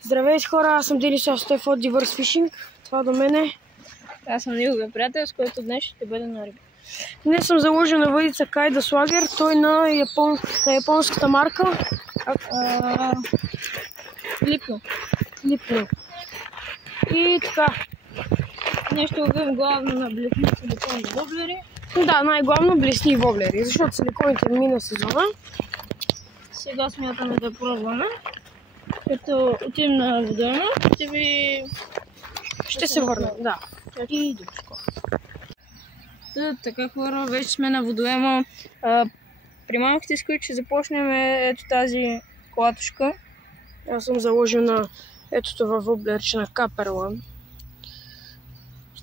Здравейте хора, аз съм Денис Остев от Diverse Fishing. Това до мен е. Аз съм неговия приятел, с който днес ще бъде на риба. Днес съм заложил на въдица Кайда Слагер, той на японската марка. Липно. И така. Ние ще ловим главно на блесни силикони воблери. Да, най-главно блесни воблери, защото силиконите мина сезона. Сега смятаме да пробваме. Като отидем на водойма, ще се върнем, да. И до скоро. Така хора, вече сме на водоема. При малките скрит ще започнем ето тази клатушка. Аз съм заложил на ето това воблерче на Каперлан.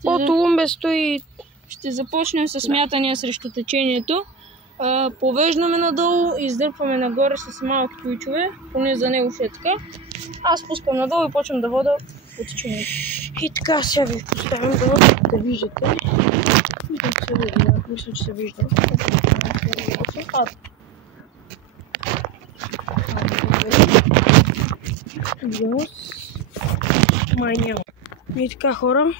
От Улумбе стои. Ще започнем с смятания срещу течението. Повеждаме надолу и издърпваме нагоре с малки ключове, поне за него ще е така. Аз спускам надолу и почвам да вода по течението. И така сега ви поставям да виждате. Мисля, че се вижда. Май няма. И така хора,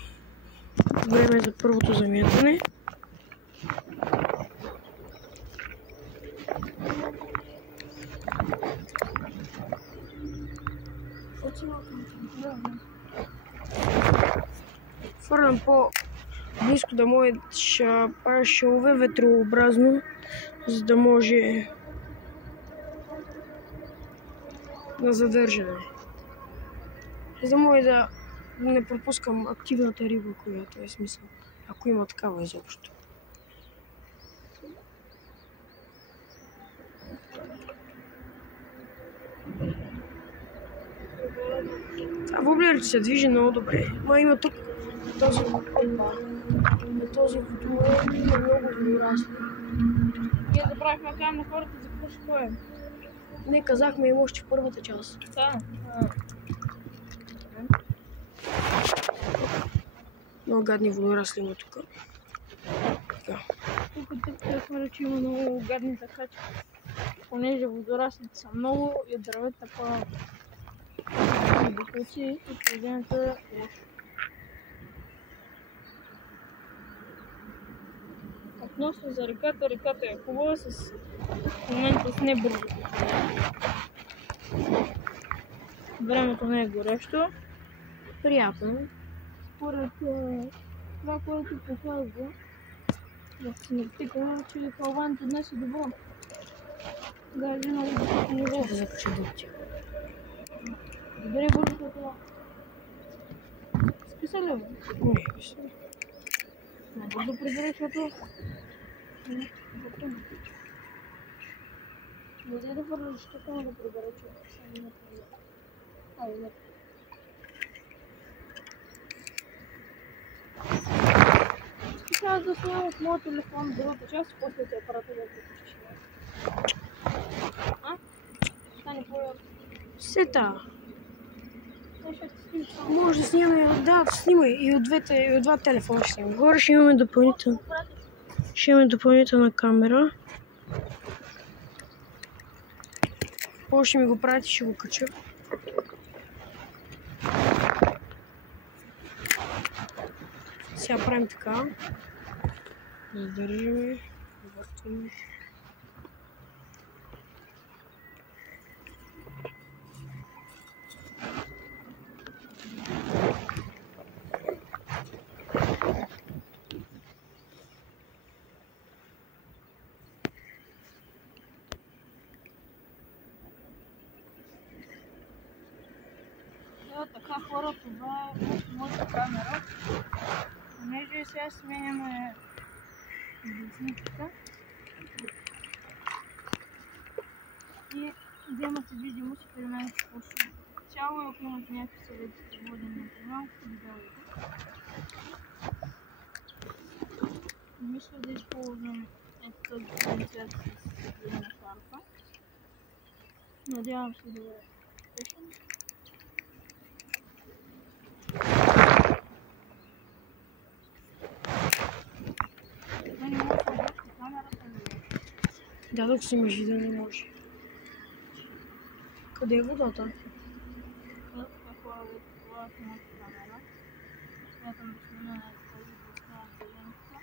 време за първото замятане. Фърлям по-близко да може ще лове ветрообразно, за да може на задържане. За да може да не пропускам активната риба, която е смисъл, ако има такава изобщо. Воблерът се движи много добре. Ма има тук този водоем има много водорасли. Ние забравихме да кажем на хората за какво ще ходим. Не, казахме им още в първата част. Да. Много гадни водорасли има тук. Тук хора, че има много гадни захачи. Понеже водораслите са много и дървета по духовци и положението е лошо. Относно за реката е хубава в момента с небързо. Времето не е горещо. Приятно. Според това, което показва в синоптика, че калването днес е добро. Даже много високо ниво. Ще закача дъвче. Добре, бързо това. Списа ли бе? Не, писа. Бързо прибери, защото... Не дай да върнеш, защото да прибера, че сами не прибера. Айде, не. Сега да сложа в моят телефон в другата част и после ти апарата да приключиш. Стане по-ясно. Сета. Може да снимаме, да, снимай и от два телефона ще снимаме. Горе ще имаме допълнителна камера. После ще ми го правите, ще го кача. Сега правим така. Задържаме. Въртаме. Така хора, това е моята камера. Понеже сега сменяме блесницата и да имате видимост при мен какво ще цяло и ако имате някакви съвети да водим на канал, ги давайте. Мисля да използвам ето този цвят с зелена фарба. Надявам се да е успешен. Да, докато си мъжи да не може. Къде е водата? това в моята камера. Смятам да снимаме тази основа седмица.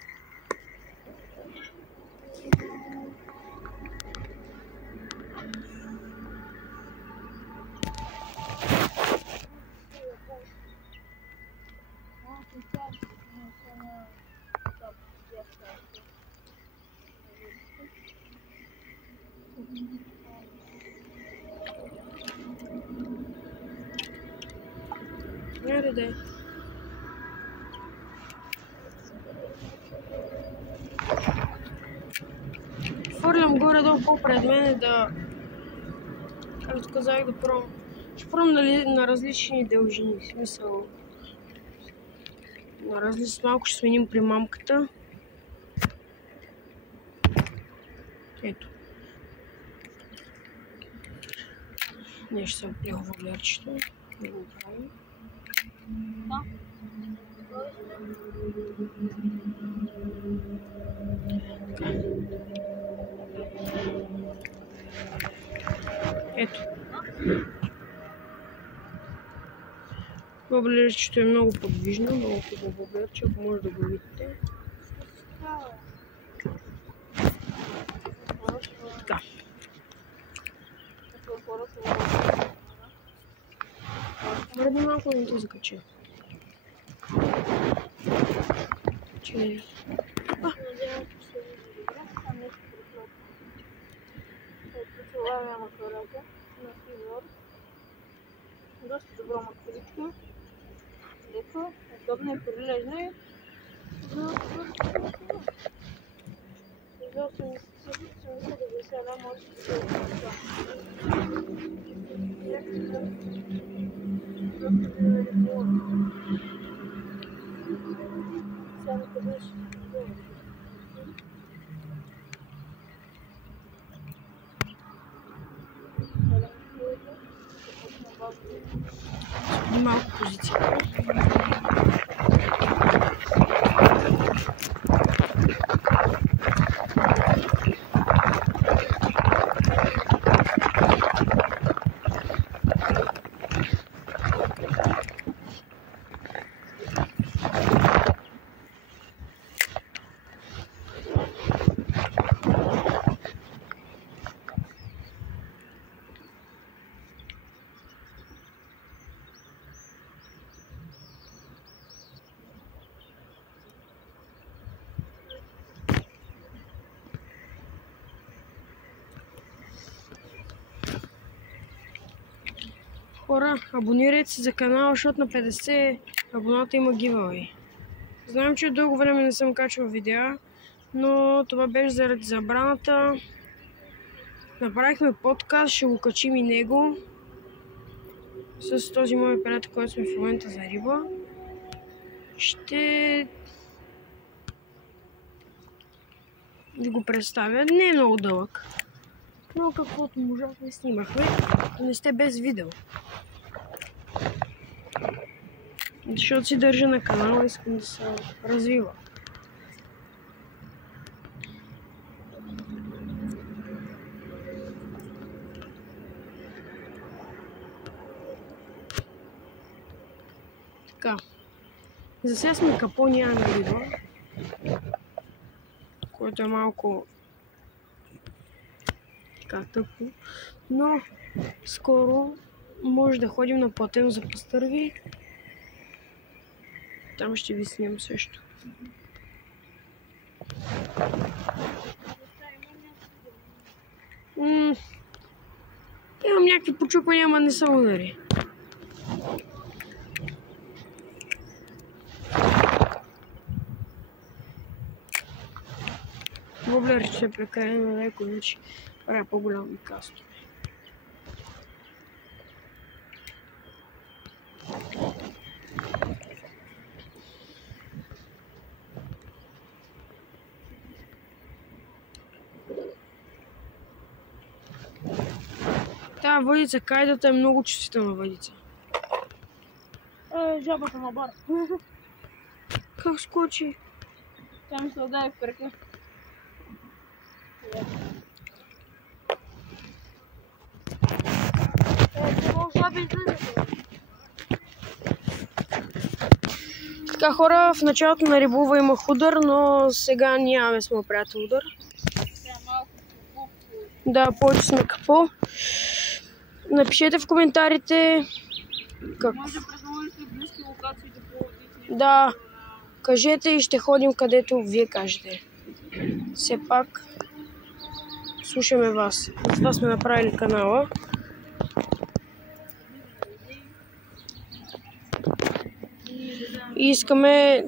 Nerede? Фърлям горе-долу по-пред мене да... Както казах, да пробвам. Ще пробвам на различни дължини. В смисъл... На различни... Малко ще сменим примамката. Ето. Не ще съм приел воблерчето. Да го правим. Да. Ето. Воблерчето е много подвижно, много хубаво воблерче, ако може да го видите. Така. Преди малко да не те закачи. Че... Слагаме на кората на физор. Доста добро материчка. Леко, удобно и прилежно и за 80-90 може да се малко позиция. Хора, абонирайте се за канала, защото на 50 абоната има giveaway. Знам, че от дълго време не съм качвал видеа, но това беше заради забраната. Направихме подкаст, ще го качим и него. С този мой приятел, който сме в момента за риба. Ще ви го представя. Не е много дълъг. Но каквото можахме снимахме. Не сте без видео. Защото си държа на канала, искам да се развива. Така. За сега сме капо, нямаме риба. Което е малко така тъпо. Но скоро може да ходим на платено за пастърви. Там ще ви снимам също. Имам някакви почупания, ама не са удари. Воблерчето се прекалено леко, значи правя по-голямо касто. Тая въдица, кайдата е много чувствителна въдица. Жабата на бар. Как скочи? Тя ми се отдаде в перке. Много жаби излезе. Така хора, в началото на риболова имах удар, но сега нямаме с моят приятел удар. Да, повече сме капо. Напишете в коментарите как... Може да предложите близки локации да половите. Да, кажете и ще ходим където вие кажете. Все пак слушаме вас. Затова сме направили канала. И искаме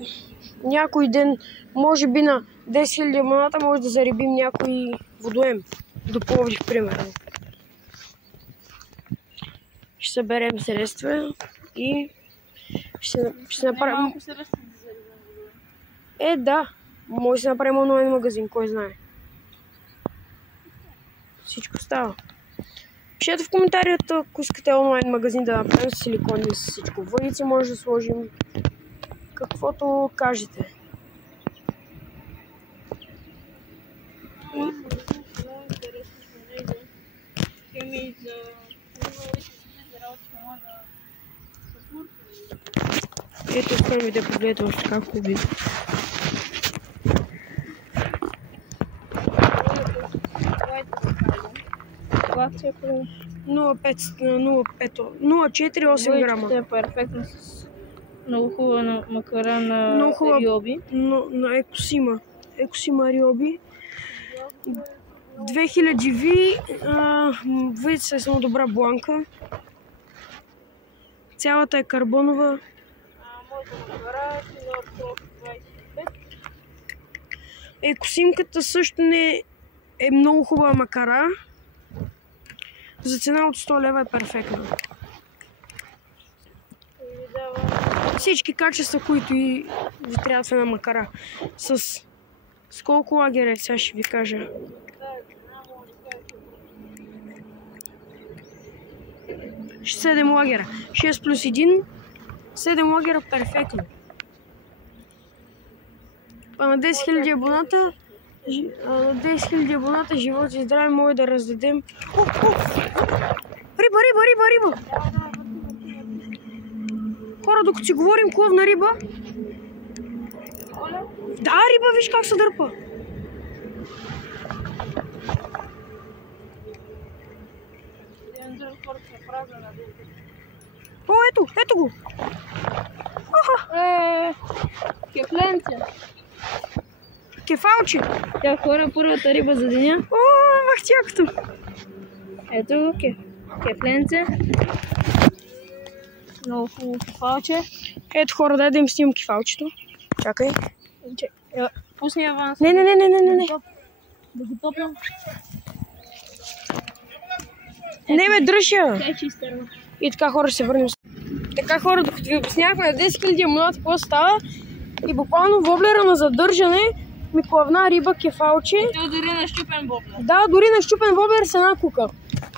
някой ден, може би на 10 000 абоната, може да зарибим някой водоем. До Пловдив, примерно. Ще съберем средства и ще направим... Малко средства да зарибим. Да, може да се направим онлайн магазин, кой знае. Всичко става. Пишете в коментарите, ако искате онлайн магазин да направим с силикони и с всичко. Въдици може да сложим каквото кажете. Ето искам ви да погледате още как хубаво. 0,4-8 грама. Е перфектно с много хубава макара на риоби. На Екосима. Екосима риоби. 2000 ви. Видите са много добра бланка. Цялата е карбонова. Екосимката също не е много хубава макара. За цена от 100 лева е перфектна. Всички качества, които и ви трябват в една макара. С колко лагера сега ще ви кажа. 7 лагера. 6 плюс 1. 7 лагера перфектно. А на 10 000 абоната, на 10 000 абоната, живот и здраве, може да раздадем. Риба! Хора, докато си говорим клъвна риба. Да, риба, виж как се дърпа. О, ето го. Кефленце. Кефалче. Тя хора, първата риба за деня. О, махтякото. Ето го, кефленце. Много хубаво кефалче. Ето хора, дай да им снимам кефалчето. Чакай. Пусни аванс. Не. Да го топям. Не ме дръжа. Тя е чиста. И така хора ще се върнем. Така хора, докато ви обяснявахме на 10 000 абоната какво става и буквално воблера на задържане ми клъвна риба кефалче. Това дори на щупен воблер. Да, дори на щупен воблер с една кука.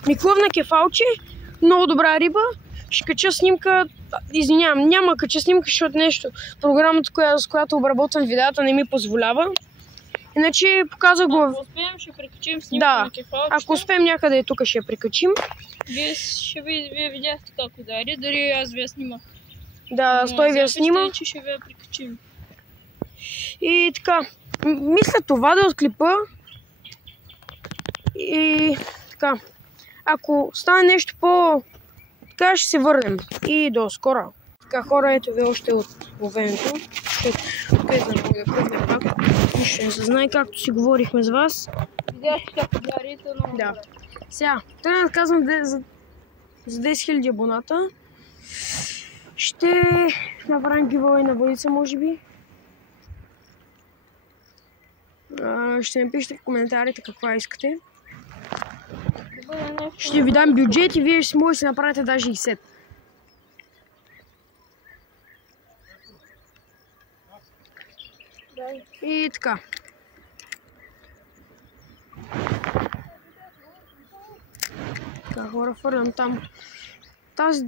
Ми клъвна кефалче, много добра риба. Ще кача снимка, извинявам, няма кача снимка, защото нещо, програмата, с която обработвам видеята, не ми позволява. Иначе показах го. Ако успеем, ще прикачим снимка на кефалчето. Ако успеем някъде тук ще я прикачим. Вие видяхте как удари, дори аз ви я снимах. Да, той ви я снима. Че ще ви я прикачим. И така, мисля това да отклипа. И така, ако стане нещо така ще се върнем. И до скоро. Така хора, ето ви още от ловенето. Тук е знам да кръвне пак. Нищо не се знае, както си говорихме с вас. Видяхте как ударите, но... Да. Сега, трябва да казвам за 10 000 абоната. Ще направим giveaway на водица, може би. Ще напишете в коментарите каква искате. Ще ви дам бюджет и вие ще може да си направите даже и сет. И така. Така, хора, фърлям там. Тази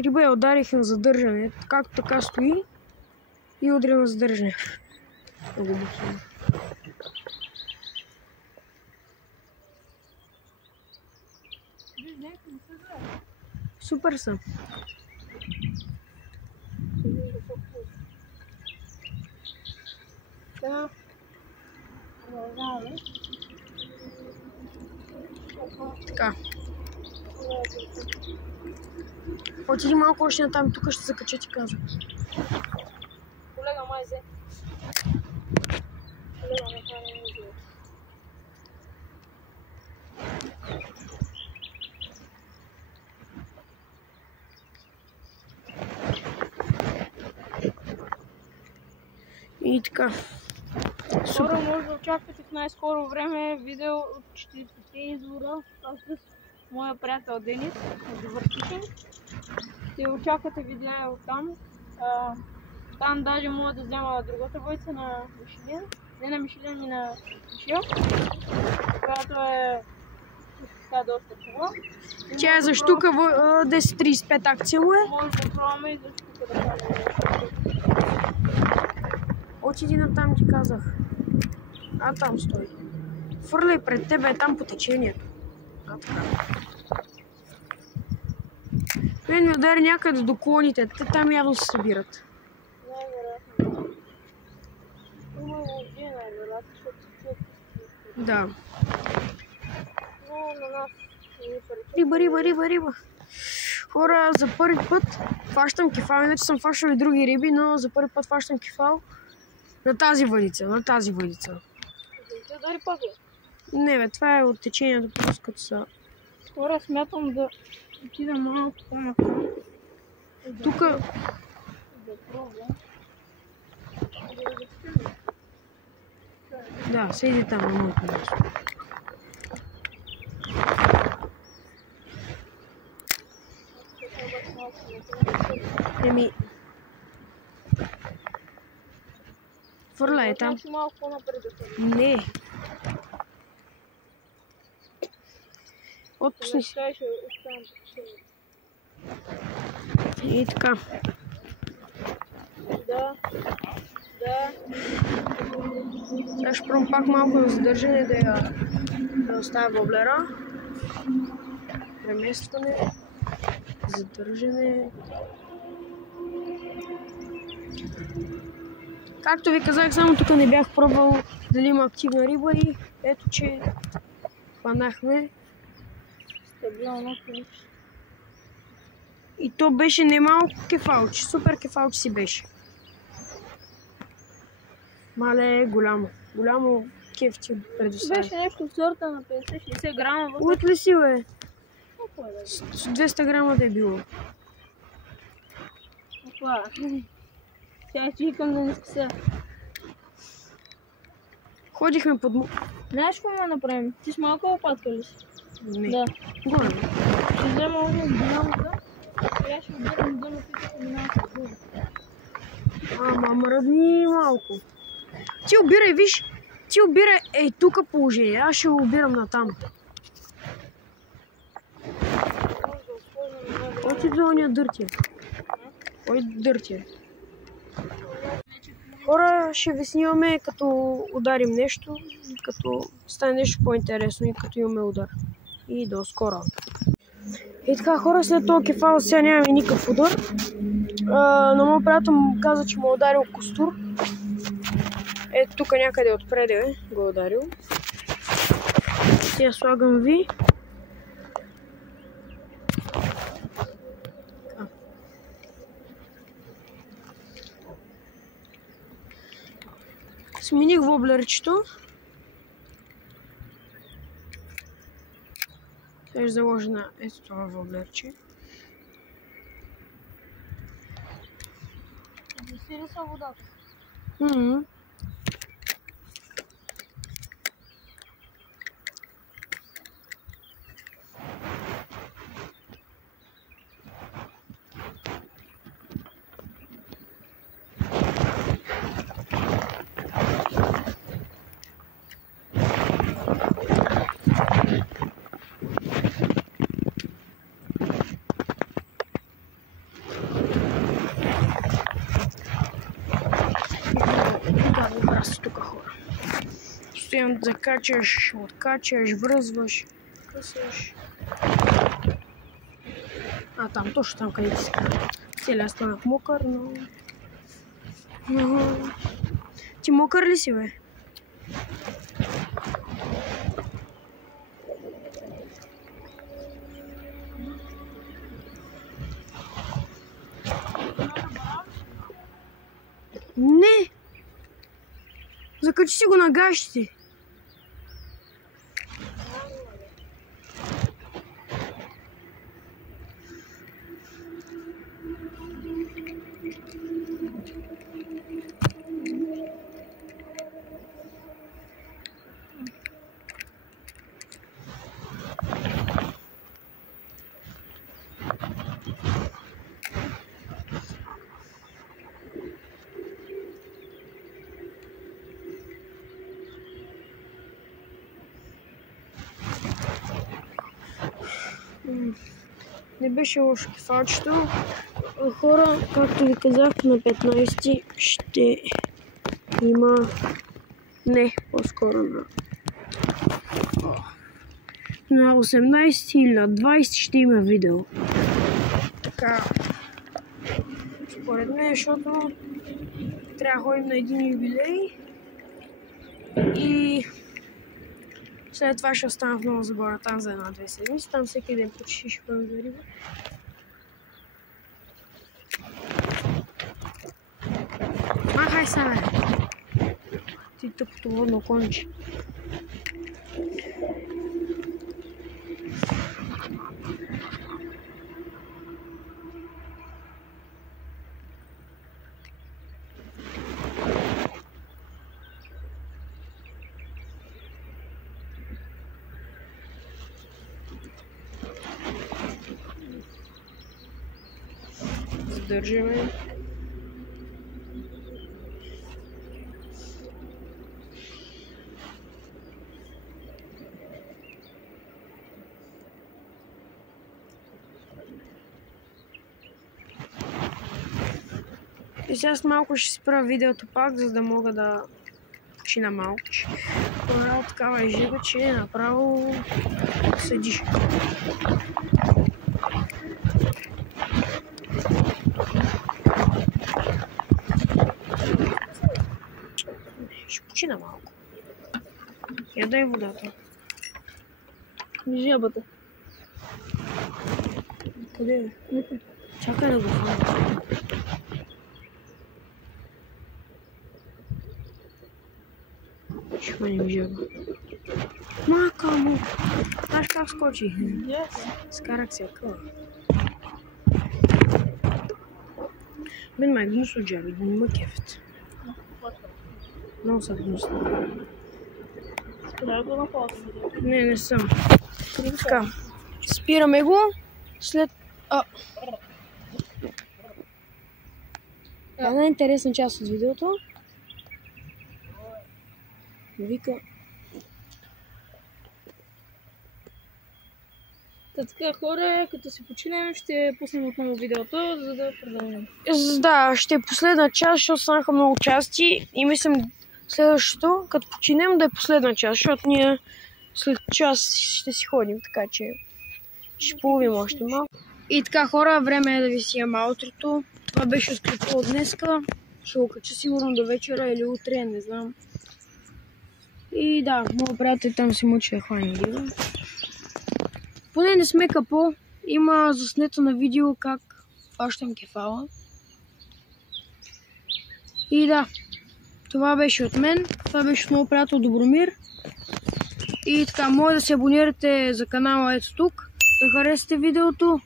риба я ударих на задържане. Както така стои и удря на задържане. Супер съм. Сега продължаваме. Така. Отиди малко още на там, тук ще се кача, ти каза. Колега май взе. Колега не взе. И така. Скоро може да очаквате в най-скоро време видео от 40-те извора. Аз с моя приятел Денис от Завършите. Ще очаквате видео от там. Там даже мога да взема другата войца на Мишелин. Не на Мишелин, и на Мишел. Която е така доста хубава. Тя е за штука 1035 акция му е. Може да пробваме и за штука да правим. Отиди на там, ти казах. А там стои. Фърляй пред тебе, е там по течението. А така. Мен ми удари някъде до клоните, те там явно се събират. Най-вероятно. Има лъжи, най-вероятно, защото се чуят. Да. Но на нас не ни пари. Риба. Хора, за първи път фащам кефал, иначе съм фащал и други риби, но за първи път фащам кефал на тази въдица, Ще удари пак, бе. Не бе, това е от течението, просто като са. Хора, смятам да отида малко по-напред. Тука... Да пробвам. Да, седи там на моето място. Еми... Фърляй там. Малко по-напред да се. Не. Отпусни си. И така. Да. Сега ще пробвам пак малко на задържане да оставя воблера. Преместване. Задържане. Както ви казах, само тук не бях пробвал дали има активна риба и ето, че хванахме. Стабилно. И то беше немалко кефалче, супер кефалче си беше. Мале, голямо кеф ти предоставя. Беше нещо от сорта на 50-60 грама. От ли си, бе? Колко е, бе? 200 грама да е било. Опа. Сега ще викам да не скъся. Ходихме под... Знаеш какво да направим? Ти с малка лопатка ли си? Не. Да. Горе. Ще взема още от динамата. Сега ще обирам дъното и тук миналата друга. Ама мръдни малко. Ти обирай, виж. Ти обирай ей тука положение. Аз ще го обирам натам. Оти до ония дъртия. Ой, дъртия. Хора, ще ви снимаме като ударим нещо, като стане нещо по-интересно и като имаме удар. И до скоро. И така, хора, след този кефал сега нямаме никакъв удар. Но моят приятел му каза, че му е ударил костур. Ето тук някъде отпреде го е ударил. Сега слагам ви. Смених воблерчето. Сега ще заложа на ето това воблерче. Засили са водата. Тук хора. Постоянно закачаш, откачаш, връзваш, късаш. Там, точно там, където си. Целия станах мокър, но... Ти мокър ли си, бе? Не! Закачи си го на гащите. Не беше лошо кефалчето. Хора, както ви казах, на 15 ще има... Не, по-скоро на 18 или на 20 ще има видео. Така, според мен, защото трябва да ходим на един юбилей и след това ще остана в Нова Загора там за 1-2 седмици. Там всеки ден почти ще ходим за риба. Махай сега, бе! Ти тъпото водно конче. Задържаме. И сега с малко ще спра видеото пак, за да мога да почина малко. Това е такава ежега, че направо седиш. Ще почина малко. Ядай водата. Жабата. Къде е? Чакай да го хвана. Ще хванем жаба. Мака му! Знаеш как скочи? Скарах се къл. Мен май гнус от жаби, да не ме кефят. Много са гнусни. Не съм. Така, спираме го. След... Една интересна част от видеото. Вика. Така, хора, като се починем, ще пуснем отново видеото, за да продължим. Да, ще е последна част, защото станаха много части и мислим следващото, като починем, да е последна част, защото ние след час ще си ходим, така че ще половим още малко. И така, хора, време е да ви си имам аутрото. Това беше открито от днеска. Ще го кача сигурно до вечера или утре, не знам. И да, моят приятел там се мъчи да хване риба. Поне не сме капо. Има заснето на видео как фащам кефала. И да, това беше от мен. Това беше от моят приятел Добромир. И така, може да се абонирате за канала ето тук, да харесате видеото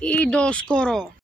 и до скоро!